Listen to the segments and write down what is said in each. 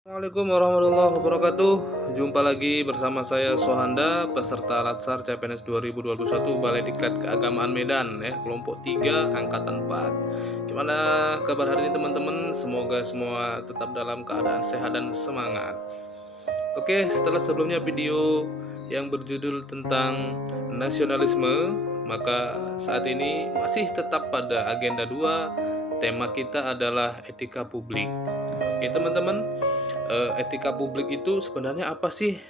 Assalamualaikum warahmatullahi wabarakatuh. Jumpa lagi bersama saya Sohanda, peserta Latsar CPNS 2021 Balai Diklat Keagamaan Medan ya, kelompok 3 angkatan 4. Gimana kabar hari ini teman-teman? Semoga semua tetap dalam keadaan sehat dan semangat. Oke, setelah sebelumnya video yang berjudul tentang nasionalisme, maka saat ini masih tetap pada agenda 2. Tema kita adalah etika publik. Oke teman-teman, etika publik itu sebenarnya apa sih?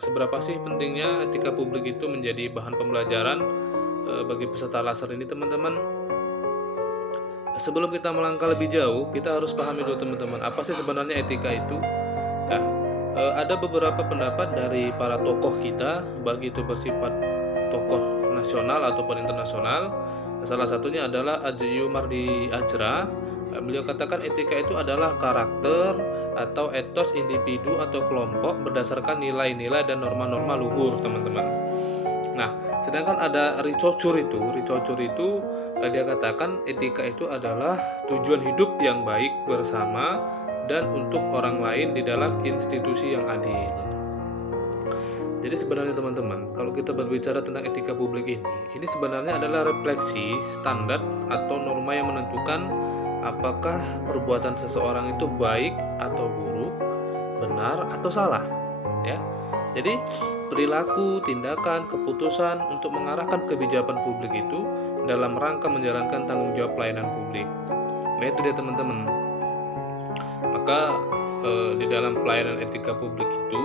Seberapa sih pentingnya etika publik itu menjadi bahan pembelajaran bagi peserta laser ini teman-teman? Sebelum kita melangkah lebih jauh, kita harus pahami dulu teman-teman, apa sih sebenarnya etika itu? Nah, ada beberapa pendapat dari para tokoh kita, baik itu bersifat tokoh nasional ataupun internasional. Salah satunya adalah Haji Yumardi Ajra. Beliau katakan etika itu adalah karakter atau etos individu atau kelompok berdasarkan nilai-nilai dan norma-norma luhur, teman-teman. Nah, sedangkan ada Richaucour itu dia katakan etika itu adalah tujuan hidup yang baik bersama dan untuk orang lain di dalam institusi yang adil. Jadi sebenarnya teman-teman, kalau kita berbicara tentang etika publik ini sebenarnya adalah refleksi standar atau norma yang menentukan apakah perbuatan seseorang itu baik atau buruk, benar atau salah, ya. Jadi perilaku, tindakan, keputusan untuk mengarahkan kebijakan publik itu dalam rangka menjalankan tanggung jawab pelayanan publik. Nah itu dia teman-teman. Maka di dalam pelayanan etika publik itu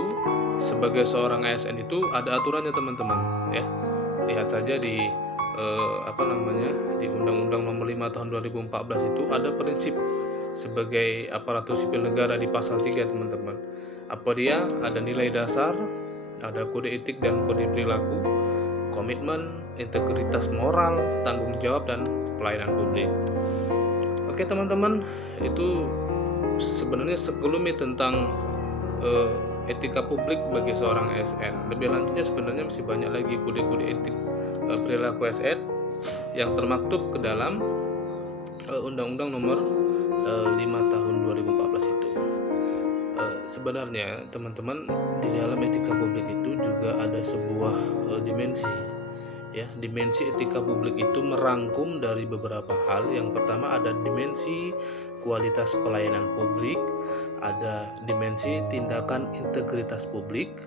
sebagai seorang ASN itu ada aturannya teman-teman, ya. Lihat saja di di Undang-Undang Nomor 5 Tahun 2014 itu ada prinsip sebagai aparatur sipil negara di pasal 3 teman-teman. Apa dia? Ada nilai dasar, ada kode etik dan kode perilaku, komitmen, integritas moral, tanggung jawab dan pelayanan publik. Oke teman-teman, itu sebenarnya sekelumit tentang etika publik bagi seorang ASN. Lebih lanjutnya sebenarnya masih banyak lagi kode-kode etik perilaku ASN yang termaktub ke dalam Undang-Undang Nomor 5 Tahun 2014 itu. Sebenarnya teman-teman, di dalam etika publik itu juga ada sebuah dimensi, ya. Dimensi etika publik itu merangkum dari beberapa hal. Yang pertama ada dimensi kualitas pelayanan publik, ada dimensi tindakan integritas publik,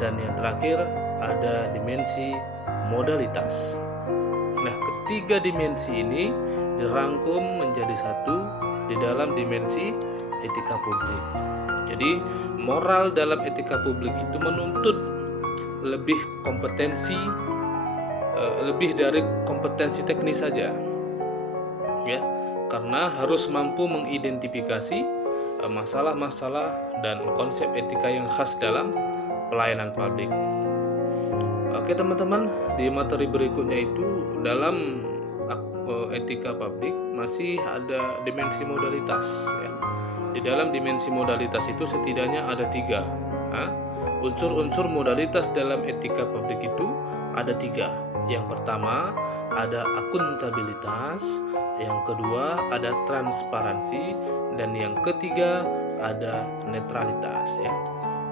dan yang terakhir ada dimensi modalitas. Nah, ketiga dimensi ini dirangkum menjadi satu di dalam dimensi etika publik. Jadi, moral dalam etika publik itu menuntut lebih kompetensi, lebih dari kompetensi teknis saja, ya, karena harus mampu mengidentifikasi masalah-masalah dan konsep etika yang khas dalam pelayanan publik. Oke teman-teman, di materi berikutnya itu dalam etika publik masih ada dimensi modalitas, ya. Di dalam dimensi modalitas itu setidaknya ada 3. Unsur-unsur modalitas dalam etika publik itu ada 3. Yang pertama ada akuntabilitas, yang kedua ada transparansi, dan yang ketiga ada netralitas, ya.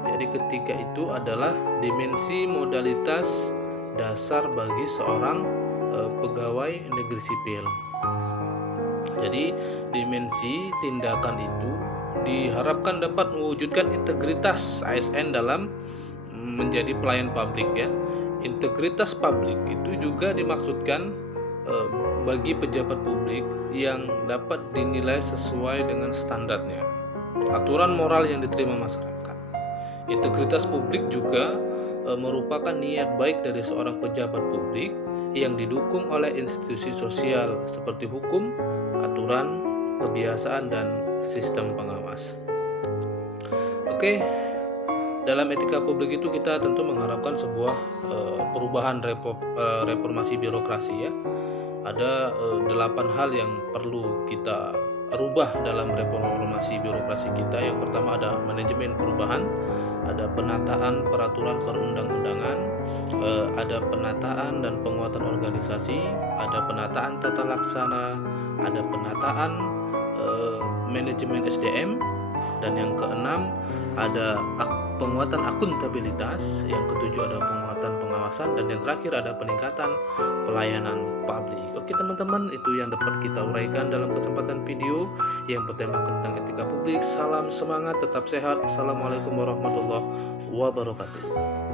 Jadi ketiga itu adalah dimensi modalitas dasar bagi seorang pegawai negeri sipil. Jadi dimensi tindakan itu diharapkan dapat mewujudkan integritas ASN dalam menjadi pelayan publik, ya. Integritas publik itu juga dimaksudkan bagi pejabat publik yang dapat dinilai sesuai dengan standarnya, aturan moral yang diterima masyarakat. Integritas publik juga merupakan niat baik dari seorang pejabat publik yang didukung oleh institusi sosial seperti hukum, aturan, kebiasaan, dan sistem pengawas. Oke, dalam etika publik itu kita tentu mengharapkan sebuah perubahan reformasi birokrasi, ya. Ada 8 hal yang perlu kita rubah dalam reformasi birokrasi kita. Yang pertama ada manajemen perubahan, ada penataan peraturan perundang-undangan, ada penataan dan penguatan organisasi, ada penataan tata laksana, ada penataan manajemen SDM, Dan yang keenam ada penguatan akuntabilitas, yang ketujuh ada penguatan pengawasan, dan yang terakhir ada peningkatan pelayanan publik. Oke teman-teman, itu yang dapat kita uraikan dalam kesempatan video yang bertema tentang etika publik. Salam semangat, tetap sehat. Assalamualaikum warahmatullahi wabarakatuh.